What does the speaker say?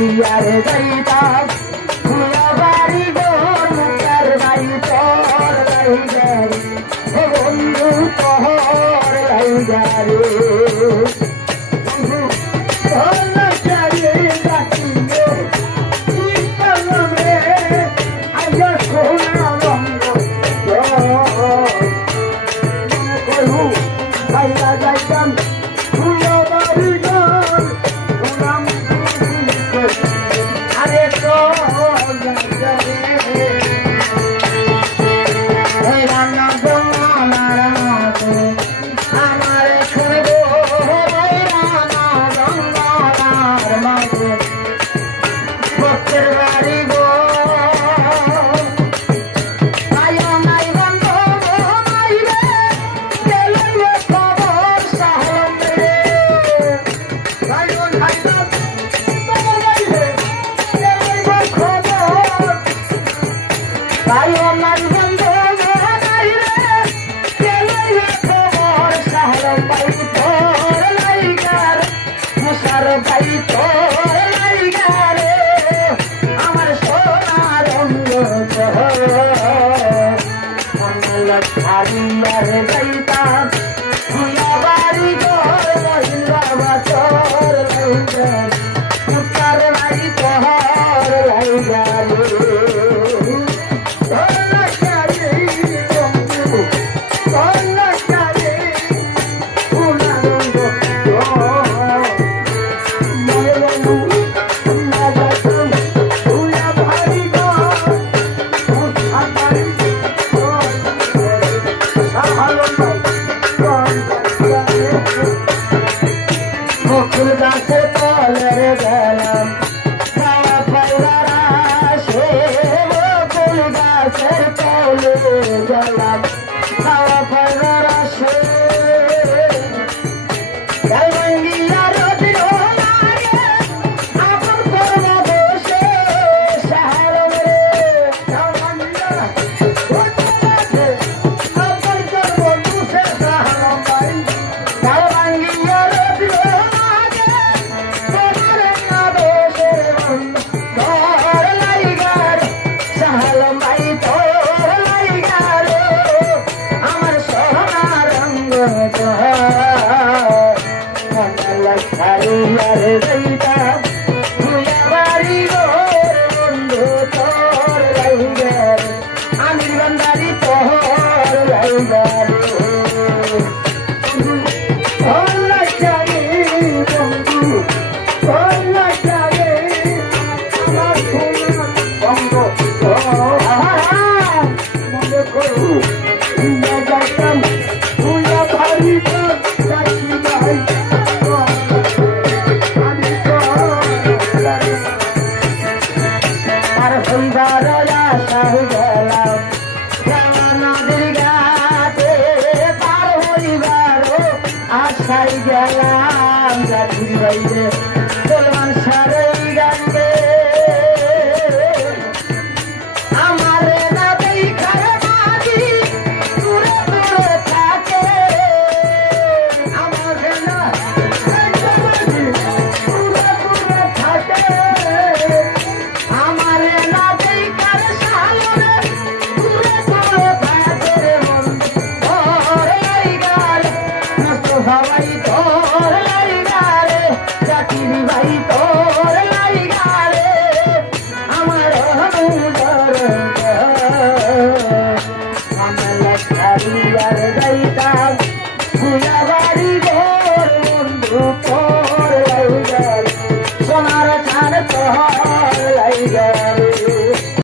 ছাড়িয়ার যাইতাম ভুয়া বাড়ি গোর মুখার বাই তোর লাইগারে ও বন্ধু তোর লাইগারে বন্ধু তোর লাইগারে ডাকিলে কি করবে আজ সোনা রঙ কইবু ভাইয়া যাইতাম ভুয়া বাড়ি গোর গুলাম আরে তো ছাড়িয়ার যাইতাম ভুয়া বাড়ি গোর মহিলা বাচর লাইগারে মুখার বাড়ি তোর লাইগারে তোর লাইগারে বন্ধু তোর লাইগারে পুনানন্দ মনে বন্ধু না যাইতাম ভুয়া বাড়ি গোর মুখার বাড়ি বকুল গাছের তলে গেলাম খাওয়া পাইবার আসে বকুল গাছের তলে গেলাম খাওয়া পাইবার আসে ছাড়িয়ার যাইতাম ভুয়া বাড়ি গোর বন্ধু তোর লাইগারে আমির বান্দারি তোর লাইগারে তোর লাইগারে বন্ধু তোর লাইগারে আমার সোনা বন্ধ মনে করু যাইতাম ভুয়া বাড়ি গোর ডাকি ভাই হইবার আশায় গেলাম নদীর ঘাটে পার হইবার আশায় গেলাম জাতির বাইরে চলমান সারে গান্ডে আমার না দেখার মাঝি দূরে দূরে থাকে আমার না দূরে দূরে থাকে ভাই তোর লাইগারে চাকরি ভাই তোর লাইগারে আমার অনুদার আমরা ছাড়িয়ার যাইতাম ভুয়া বাড়ি গোর বন্ধু তোর লাইগারে সোনার ছাড় তোর